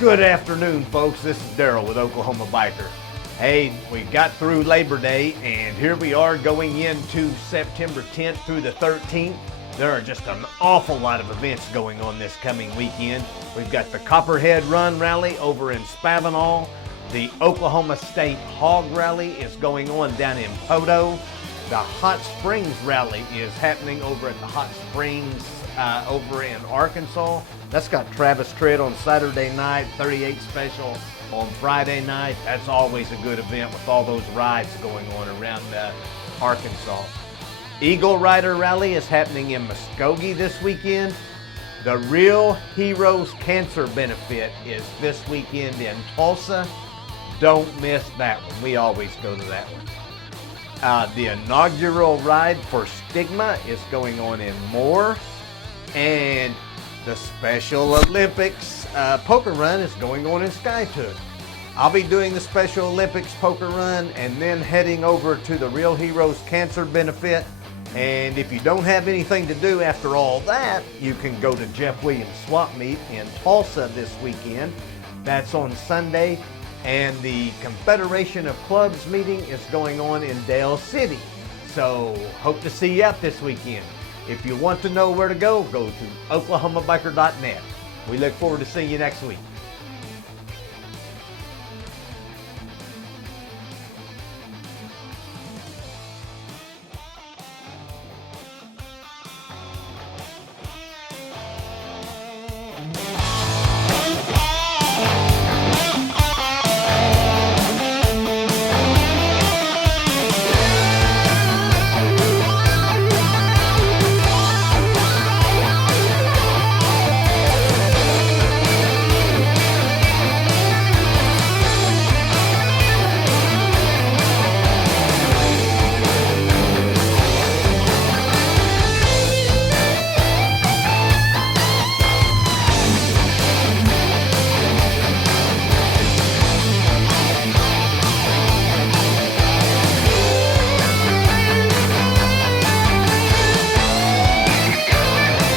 Good afternoon, folks. This is Daryl with Oklahoma Biker. Hey, we got through Labor Day, and here we are going into September 10th through the 13th. There are just an awful lot of events going on this coming weekend. We've got the Copperhead Run Rally over in Spavinaw. The Oklahoma State Hog Rally is going on down in Poto. The Hot Springs Rally is happening over at the Hot Springs over in Arkansas. That's got Travis Tritt on Saturday night, 38 Special on Friday night. That's always a good event with all those rides going on around Arkansas. Eagle Rider Rally is happening in Muskogee this weekend. The Real Heroes Cancer Benefit is this weekend in Tulsa. Don't miss that one. We always go to that one. The inaugural ride for Stigma is going on in Moore. And the Special Olympics poker run is going on in Skytook. I'll be doing the Special Olympics poker run and then heading over to the Real Heroes Cancer Benefit. And if you don't have anything to do after all that, you can go to Jeff Williams Swap Meet in Tulsa this weekend. That's on Sunday. And the Confederation of Clubs meeting is going on in Dale City. So hope to see you out this weekend. If you want to know where to go to oklahomabiker.net. We look forward to seeing you next week.